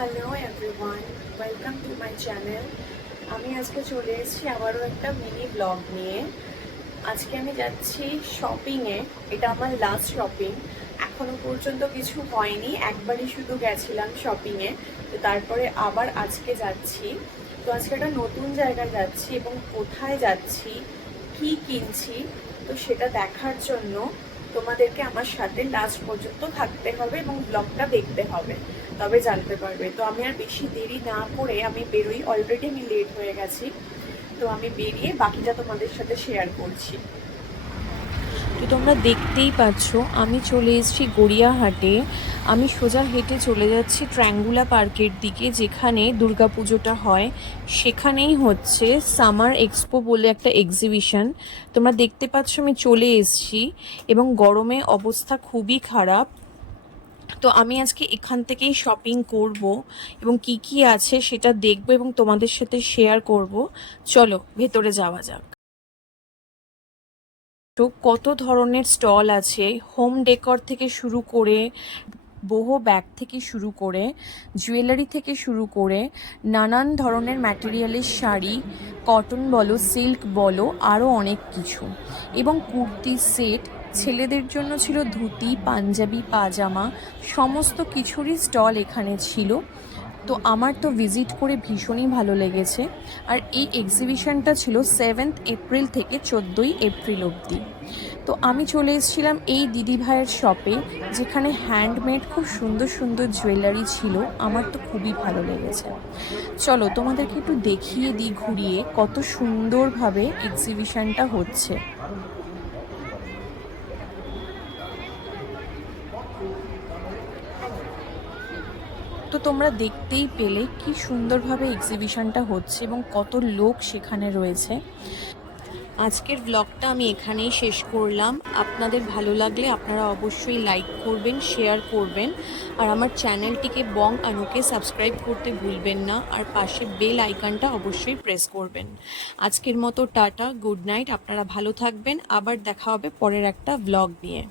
Hello everyone, welcome to my channel. আমি আজকে চলে এসেছি আবারও একটা মিনি ব্লগ নিয়ে। আজকে আমি যাচ্ছি শপিংয়ে। এটা আমার লাস্ট শপিং। এখনো পর্যন্ত কিছু হয়নি, একবারই শুধু গেছিলাম শপিংয়ে। তো তারপরে আবার আজকে যাচ্ছি। তো আজকে একটা নতুন জায়গায় যাচ্ছি এবং কোথায় যাচ্ছি, কি কিনছি, তো সেটা দেখার জন্য তোমাদেরকে আমার সাথে লাস্ট পর্যন্ত থাকতে হবে এবং ব্লগটা দেখতে হবে, তবে জানতে পারবে। তো আমি আর বেশি দেরি না করে আমি বেরোই, অলরেডি আমি লেট হয়ে গেছি। তো আমি বেরিয়ে বাকিটা তোমাদের সাথে শেয়ার করছি। তো তোমরা দেখতেই পাচ্ছ আমি চলে এসেছি গড়িয়াহাটে। আমি সোজা হেঁটে চলে যাচ্ছি ট্র্যাঙ্গুলা পার্কের দিকে, যেখানে দুর্গাপুজোটা হয়। সেখানেই হচ্ছে সামার এক্সপো বলে একটা এক্সিবিশন। তোমরা দেখতে পাচ্ছ আমি চলে এসেছি এবং গরমে অবস্থা খুবই খারাপ। তো আমি আজকে এখান থেকেই শপিং করব এবং কি কি আছে সেটা দেখবো এবং তোমাদের সাথে শেয়ার করব। চলো ভেতরে যাওয়া যাক। তো কত ধরনের স্টল আছে, হোম ডেকর থেকে শুরু করে, বহু ব্যাগ থেকে শুরু করে, জুয়েলারি থেকে শুরু করে, নানান ধরনের ম্যাটেরিয়ালের শাড়ি, কটন বলো, সিল্ক বলো, আরও অনেক কিছু। এবং কুর্তি সেট, ছেলেদের জন্য ছিল ধুতি, পাঞ্জাবি, পাজামা, সমস্ত কিছুরই স্টল এখানে ছিল। তো আমার তো ভিজিট করে ভীষণই ভালো লেগেছে। আর এই এক্সিবিশনটা ছিল 7 এপ্রিল থেকে 14 এপ্রিল অবধি। তো আমি চলে এসেছিলাম এই দিদিভাইয়ের শপে, যেখানে হ্যান্ডমেড খুব সুন্দর সুন্দর জুয়েলারি ছিল। আমার তো খুবই ভালো লেগেছে। চলো তোমাদেরকে একটু দেখিয়ে দিই ঘুরিয়ে কত সুন্দরভাবে এক্সিবিশনটা হচ্ছে। তো তোমরা দেখতেই পেলে কি সুন্দরভাবে এক্সিবিশনটা হচ্ছে এবং কত লোক সেখানে রয়েছে। আজকের ব্লগটা আমি এখানেই শেষ করলাম। আপনাদের ভালো লাগলে আপনারা অবশ্যই লাইক করবেন, শেয়ার করবেন, আর আমার চ্যানেলটিকে বং আনুকে সাবস্ক্রাইব করতে ভুলবেন না, আর পাশে বেল আইকনটা অবশ্যই প্রেস করবেন। আজকের মতো টাটা, গুড নাইট, আপনারা ভালো থাকবেন। আবার দেখা হবে পরের একটা ব্লগ নিয়ে।